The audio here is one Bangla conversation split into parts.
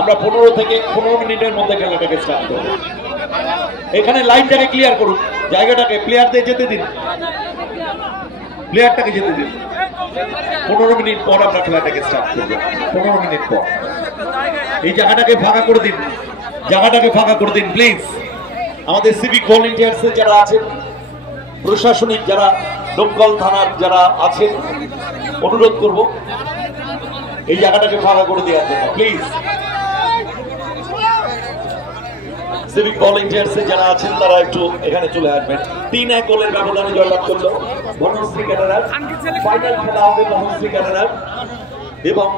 আমরা 15 থেকে 15 মিনিটের মধ্যে খেলাটাকে স্টার্ট করব। এখানে লাইনটাকে ক্লিয়ার করুন, জায়গাটাকে প্লেয়ারদের যেতে দিন, প্লেয়ারটাকে যেতে দিন। 15 মিনিট পর আমরা খেলাটাকে স্টার্ট করব। 15 মিনিট পর এই জায়গাটাকে ফাঁকা করে দিন, জায়গাটাকে ফাঁকা করে দিন প্লিজ। আমাদের সিভিক ভলেন্টিয়ার্স যারা আছেন, প্রশাসনিক যারা, দমকল থানার যারা আছেন, অনুরোধ করব এই জায়গাটাকে ফাঁকা করে দেওয়ার জন্য প্লিজ। সিভিক ভলেন্টিয়ার্স যারা আছেন তারা একটু এখানে চলে আসবেন। 3-1 গোলের ব্যবধানে জয়লাভ করলো বনশ্রী ক্যাডারার। ফাইনাল খেলা হবে বনশ্রী ক্যাডারার এবং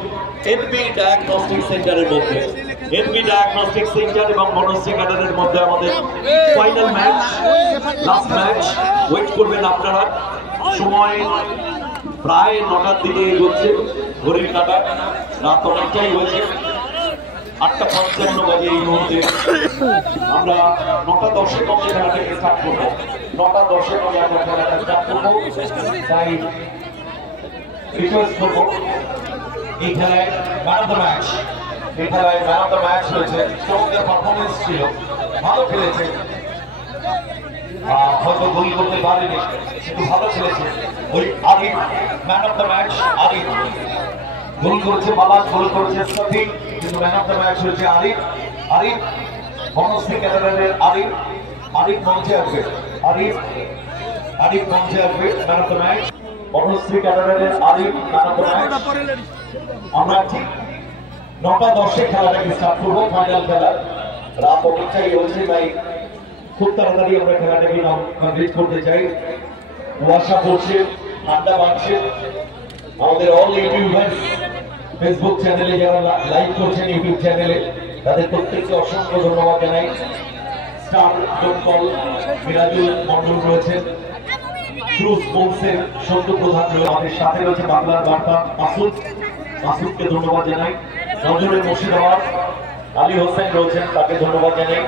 এনবি ডায়াগনস্টিক সেন্টারের মধ্যে। এনবি ডায়াগনস্টিক সেন্টার এবং বনশ্রী ক্যাডারের মধ্যে আমাদের final match, last match. Wait করবেন আপনারা। সময় প্রায় 9টার দিকে এগোচ্ছে ঘড়ির কাঁটা, রাত অনেকটাই হয়েছে। 8:55 বাজে এই মুহূর্তে। আমরা 9:10 মধ্যে খেলাটাকে স্টার্ট করবো। 9:10 মধ্যে আমরা খেলাটা স্টার্ট করবো। তাই রিকোয়েস্ট করবো এই খেলায় ম্যান অফ দ্য ম্যাচ, এই খেলায় ম্যান অফ দ্য ম্যাচ হয়েছে। চমৎকার পারফরমেন্স ছিল, ভালো খেলেছে, হয়তো গোল করতে পারেনি কিন্তু ভালো খেলেছে। ওই Arif man of the match. Arif goal করেছে, বালাস গোল করেছে সঠিক, কিন্তু ম্যান অফ দ্য ম্যাচ হয়েছে আরিফ। আরিফ বনশ্রী ক্যাডারের আরিফ। আরিফ মঞ্চে আসবে, আরিফ মঞ্চে আসবে। Man of the match Banasree ক্যাডারের Arif, man of the match. আমরা ঠিক 9:10 খেলাটাকে স্টার্ট করবো। ফাইনাল খেলা, রাত অনেকটাই হয়েছে, তাই খুব তাড়াতাড়ি আমরা খেলাটাকে কমপ্লিট করতে চাই। কুয়াশা পড়ছে, ঠান্ডা বাড়ছে। আমাদের অল ইউটিউবার্স ফেসবুক চ্যানেলে যারা লাইভ করছেন, ইউটিউব চ্যানেলে, তাদের প্রত্যেককে অসংখ্য ধন্যবাদ জানাই। স্টার দমকল মিরাজুল মন্ডল রয়েছেন, ট্রু স্পোর্টসের সন্তু প্রধান আমাদের সাথে রয়েছে, বাংলার বার্তা মাসুদকে ধন্যবাদ জানাই। নজরুল মুর্শিদাবাদ আলী হোসেন রয়েছেন, তাকে ধন্যবাদ জানাই।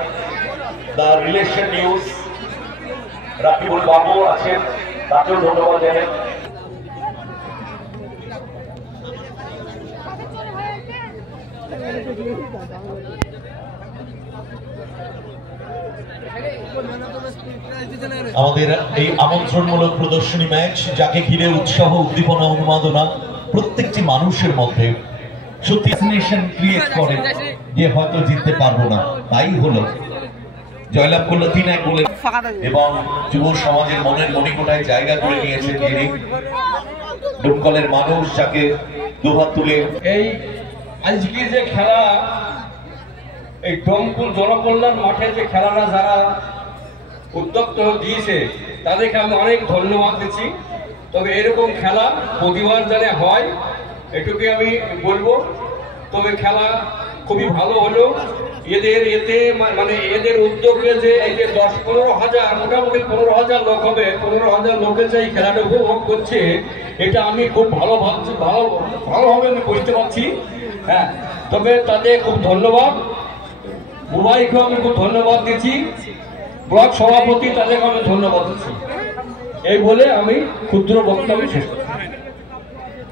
দ্য রিলেশন নিউজ রাকিবুল বাবু আছেন, তাকেও ধন্যবাদ জানাই। আমাদের এই আমন্ত্রণমূলক প্রদর্শনী ম্যাচ, যাকে ঘিরে উৎসাহ, উদ্দীপনা, উন্মাদনা প্রত্যেকটি মানুষের মধ্যে সত্যি ক্রিয়েট করে যে হয়তো জিততে পারবো না, তাই হলো জয়লাভ করলো 3-1 গোলে এবং যুব সমাজের মনের মণিকোঠায় জায়গা করে নিয়েছেন যিনি, দমকলের মানুষ, যাকে দুহাত তুলে এই আজকে যে খেলা, এই দমকল জনকল্যাণ মাঠে যে খেলাটা যারা উদ্যোগ দিয়েছে তাদেরকে আমি অনেক ধন্যবাদ দিচ্ছি। তবে এরকম খেলা প্রতিবার যেন হয় এটুকুই আমি বলবো। তবে খেলা খুবই ভালো হলো। এতে মানে এদের উদ্যোগে যে এই যে 10-15 হাজার, মোটামুটি 15,000 লোক হবে, 15,000 লোকের যে এই খেলাটা উপভোগ করছে, এটা আমি খুব ভালো ভাবছি, ভালোভাবে আমি বুঝতে পারছি। হ্যাঁ, তবে তাদের খুব ধন্যবাদ। বুবাইকেও আমি খুব ধন্যবাদ দিচ্ছি, ব্লক সভাপতি তাদেরকে আমি ধন্যবাদ দিচ্ছি। এই বলে আমি ক্ষুদ্র বক্তব্য শেষ করছি।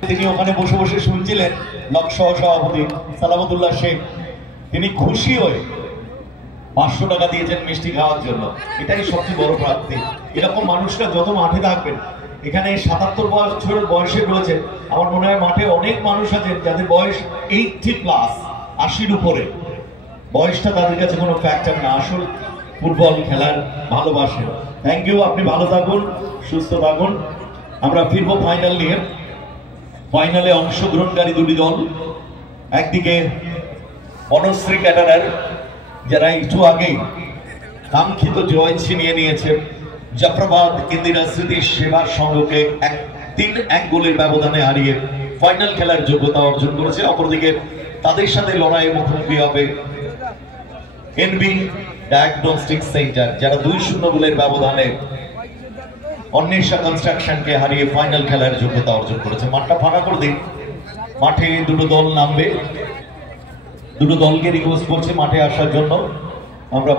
তিনি ওখানে বসে বসে শুনছিলেন ব্লক সহ সভাপতি সালামতুল্লাহ শেখ, তিনি খুশি হয়ে 500 টাকা দিয়েছেন মিষ্টি খাওয়ার জন্য। এটাই সবচেয়ে বড় প্রাপ্তি। এরকম মানুষরা যত মাঠে থাকবেন, এখানে 77 বছর বয়সের রয়েছে, আমার মনে হয় মাঠে অনেক মানুষ আছেন যাদের বয়স 80+, 80-র উপরে। বয়সটা তাদের কাছে কোনো ফ্যাক্টর না, আসল ফুটবল খেলার ভালোবাসে। থ্যাংক ইউ, আপনি ভালো থাকুন, সুস্থ থাকুন। আমরা ফিরবো ফাইনাল নিয়ে। ফাইনালে অংশগ্রহণকারী দুটি দল, একদিকে বনশ্রী ক্যাডারার, যারা একটু আগে কাঙ্ক্ষিত জয় ছিনিয়ে নিয়েছে জাফরাবাদ ইন্দিরা স্মৃতি সেবা সংঘকে 3-1 গোলের ব্যবধানে হারিয়ে ফাইনাল খেলার যোগ্যতা অর্জন করেছে। অপরদিকে তাদের সাথে লড়াইয়ে মুখোমুখি হবে এনবি ডায়াগনস্টিক সেন্টার, যারা 2-0 গোলের ব্যবধানে অন্বেষা কনস্ট্রাকশনকে হারিয়ে ফাইনাল খেলার যোগ্যতা অর্জন করেছে। মাঠটা ফাঁকা করে দিন, মাঠে দুটো দল নামবে। দুটো দলকে রিকোয়েস্ট করছি মাঠে আসার জন্য। আমরা